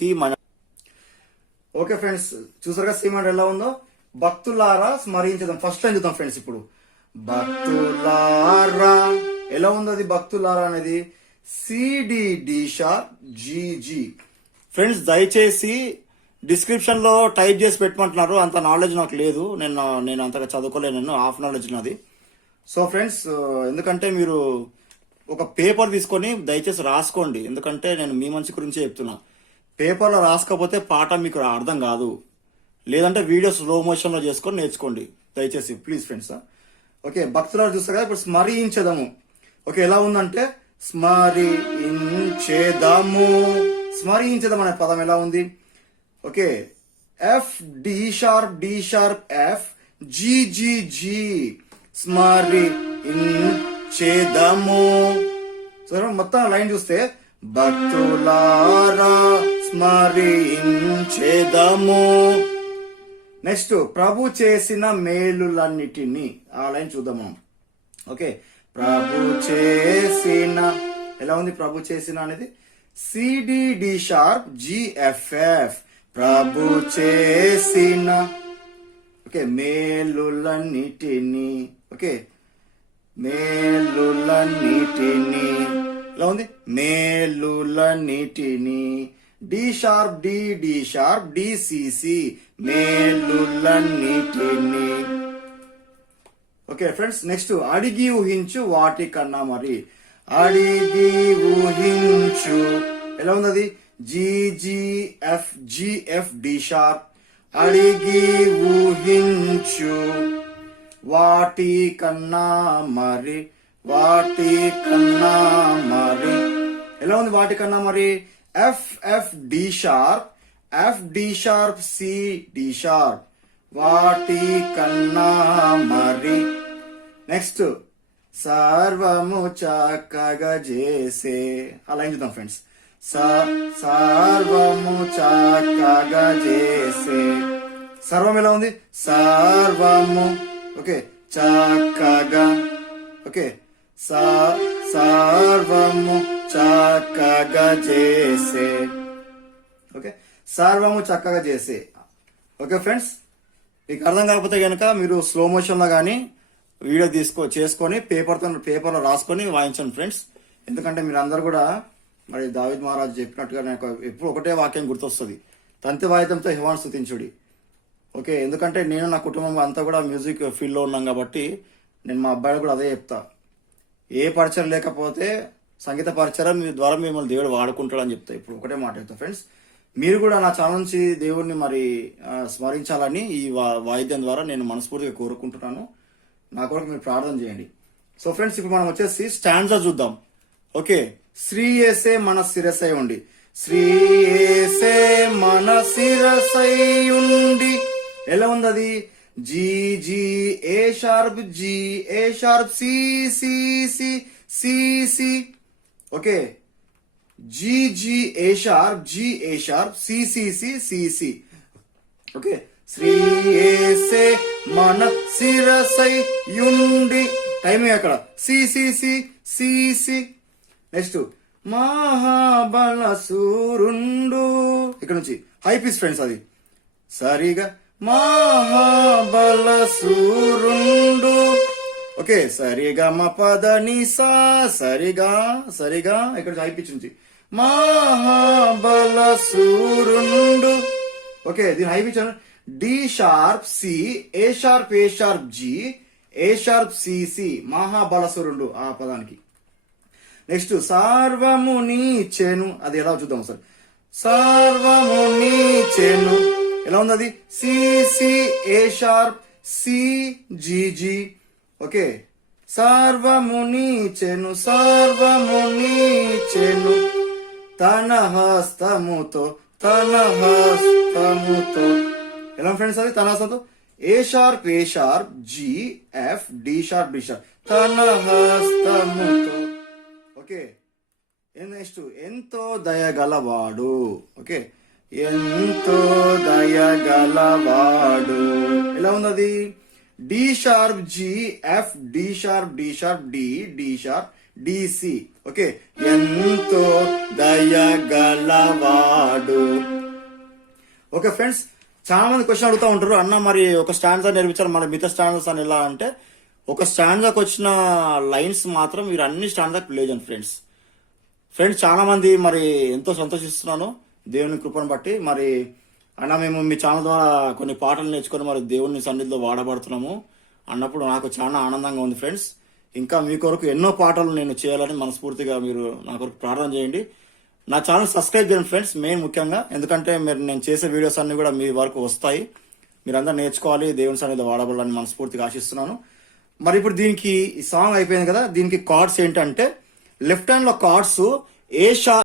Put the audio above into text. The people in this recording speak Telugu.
సి మన ఓకే ఫ్రెండ్స్ చూసారుగా సీమండ్ ఎలా ఉందో? భక్తులారా స్మరించదాం ఫస్ట్ టైం చూద్దాం ఫ్రెండ్స్ ఇప్పుడు. భక్తులారా ఎలా ఉంది అది భక్తులారా అనేది? సిడి షార్ప్ జీజీ ఫ్రెండ్స్ దయచేసి డిస్క్రిప్షన్లో టైప్ చేసి పెట్టమంటున్నారు. అంత నాలెడ్జ్ నాకు లేదు. నేను నేను అంతగా చదువుకోలేను. హాఫ్ నాలెడ్జ్ నాది. సో ఫ్రెండ్స్ ఎందుకంటే మీరు ఒక పేపర్ తీసుకొని దయచేసి రాసుకోండి. ఎందుకంటే నేను మీ మంచి గురించి చెప్తున్నా. పేపర్లో రాసుకోకపోతే పాట మీకు అర్థం కాదు. లేదంటే వీడియో స్లో మోషన్లో చేసుకొని నేర్చుకోండి. దయచేసి ప్లీజ్ ఫ్రెండ్స్ ఓకే భక్తులు చూస్తారు కదా ఇప్పుడు స్మరించదము. ఓకే ఎలా ఉందంటే స్మరించేదము. స్మరించదం అనే పదం ఎలా ఉంది? Okay F D sharp D sharp F G G G స్మరించేదము. సరే మొత్తం లైన్ చూస్తే భక్తులారా స్మరించేదము. నెక్స్ట్ ప్రభు చేసిన మేలులన్నిటినీ ఆ లైన్ ఓకే ప్రభు చేసిన ఎలా ఉంది ప్రభు చేసిన అనేది? సిడిడి షార్ప్ జిఎఫ్ఎఫ్ ప్రభు చేసిన ఓకే మేలులన్నిటిని ఓకే మేలులన్నిటిని. ఎలా ఉంది? మే మేలులన్నిటినీ D sharp D D sharp D C C నీటిని. ఓకే ఫ్రెండ్స్ నెక్స్ట్ అడిగి ఊహించు వాటి కన్నా మరి. అడిగి ఊహించు. ఎలా ఉంది అది జీజీఎఫ్ జిఎఫ్ డి షార్ప్. అడిగి ఊహించు. వాటి కన్నా మరి. వాటి కన్నా మరి. ఎలా ఉంది వాటికన్నా మరి? F F D sharp F D sharp C D sharp వాటి కన్నా మరి. నెక్స్ట్ సర్వము చక్కగా చేసే. అలా ఏం చూద్దాం ఫ్రెండ్స్. సర్వము చక్కగా చేసే. సర్వం ఎలా ఉంది? సర్వము. ఓకే. చక్కగా. ఓకే. సర్వము చక్కగా చేసే. ఓకే? సర్వము చక్కగా చేసే. Okay friends? మీకు అర్థం కాకపోతే కనుక మీరు స్లో మోషన్లో కానీ వీడియో తీసుకో చేసుకొని పేపర్తో పేపర్లో రాసుకొని వాయించండి ఫ్రెండ్స్. ఎందుకంటే మీరు అందరు కూడా మరి దావిద్ మహారాజ్ చెప్పినట్టుగా నాకు ఎప్పుడు ఒకటే వాక్యం గుర్తొస్తుంది. తంతి వాయిద్యంతో హివాన్ స్థుతించుడి ఓకే? ఎందుకంటే నేను నా కుటుంబం అంతా కూడా మ్యూజిక్ ఫీల్డ్లో ఉన్నాం కాబట్టి నేను మా అబ్బాయిలు కూడా అదే చెప్తా. ఏ పరిచయం లేకపోతే సంగీత పరిచయం మీ ద్వారా మిమ్మల్ని దేవుడు వాడుకుంటాడని చెప్తా. ఇప్పుడు ఒకటే మాట చెప్తా ఫ్రెండ్స్ మీరు కూడా నా ఛానల్ నుంచి దేవుడిని మరి స్మరించాలని ఈ వా- వాయిద్యం ద్వారా నేను మనస్ఫూర్తిగా కోరుకుంటున్నాను. నా కొరకు మీరు ప్రార్థన చేయండి. సో ఫ్రెండ్స్ ఇప్పుడు మనం వచ్చేసి స్టాండ్జా చూద్దాం. ఓకే శ్రీ ఏసే మన శిరసై ఉండి. శ్రీ ఏసే మన శిరసై ఉండి. ఎలా ఉంది అది? G G A sharp G A sharp C C C C C. Okay. G G A sharp G A sharp C C C okay. Shri ఏసే మన శిరసై యుండి. టైమింగ్ అక్కడ? C C C C C next మహాబల సూరుండు. ఇక్కడ నుంచి. హై పీస్ ఫ్రెండ్స్ అది. సరిగా. మహాబల సూరుండు. ఓకే సరిగా మ పద ని సా సరిగా సరిగా ఇక్కడ హై పిచ్ ఉంది మహాబల సూరుండు ఓకే దీని high pitch D sharp C A sharp A sharp G A sharp C C మహాబలసురుడు ఆ పదానికి. నెక్స్ట్ సార్వము నీచెను. అది ఎలా చూద్దాం సార్ సార్వము నీచెను. ఎలా ఉంది అది? C C A sharp C G G okay. సర్వముని చెను సార్వము నీచెను తన హస్తముతో తన హస్తముతో. ఎలా ఫ్రెండ్స్ అది? తన హస్తంతో A sharp A sharp G F D sharp D sharp తన హస్తముతో. ఓకే. నెక్స్ట్ ఎంతో దయగలవాడు. ఓకే. ఎంతో దయగలవాడు. ఎలా ఉంది అది? D sharp G F D sharp D sharp D D sharp D C okay ఎంతో దయగలవాడు ఓకే ఫ్రెండ్స్ చాలా మంది క్వశ్చన్ అడుగుతూ ఉంటారు. అన్న మరి ఒక స్టాండ్స్ నేర్పించారు మన మిగతా స్టాండ్స్ అని ఎలా అంటే ఒక స్టాండ్కి వచ్చిన లైన్స్ మాత్రం మీరు అన్ని స్టాండ్లకు ప్లే చేయండి ఫ్రెండ్స్ ఫ్రెండ్స్ చాలా మంది మరి ఎంతో సంతోషిస్తున్నాను. దేవుని కృపను బట్టి మరి అన్న మేము మీ ఛానల్ ద్వారా కొన్ని పాటలు నేర్చుకొని మరి దేవుని సన్నిధిలో వాడబడుతున్నాము. అన్నప్పుడు నాకు చాలా ఆనందంగా ఉంది ఫ్రెండ్స్. ఇంకా మీ కొరకు ఎన్నో పాటలు నేను చేయాలని మనస్ఫూర్తిగా మీరు నా కొరకు ప్రార్థన చేయండి. నా ఛానల్ సబ్స్క్రైబ్ చేయండి ఫ్రెండ్స్ మెయిన్ ముఖ్యంగా. ఎందుకంటే మీరు నేను చేసే వీడియోస్ అన్ని కూడా మీ వరకు వస్తాయి. మీరందరూ నేర్చుకోవాలి దేవుని సన్నిధిలో వాడబడాలని మనస్ఫూర్తిగా ఆశిస్తున్నాను. మరి ఇప్పుడు దీనికి సాంగ్ అయిపోయింది కదా దీనికి కార్డ్స్ ఏంటంటే లెఫ్ట్ హ్యాండ్లో కార్డ్స్ ఏ షా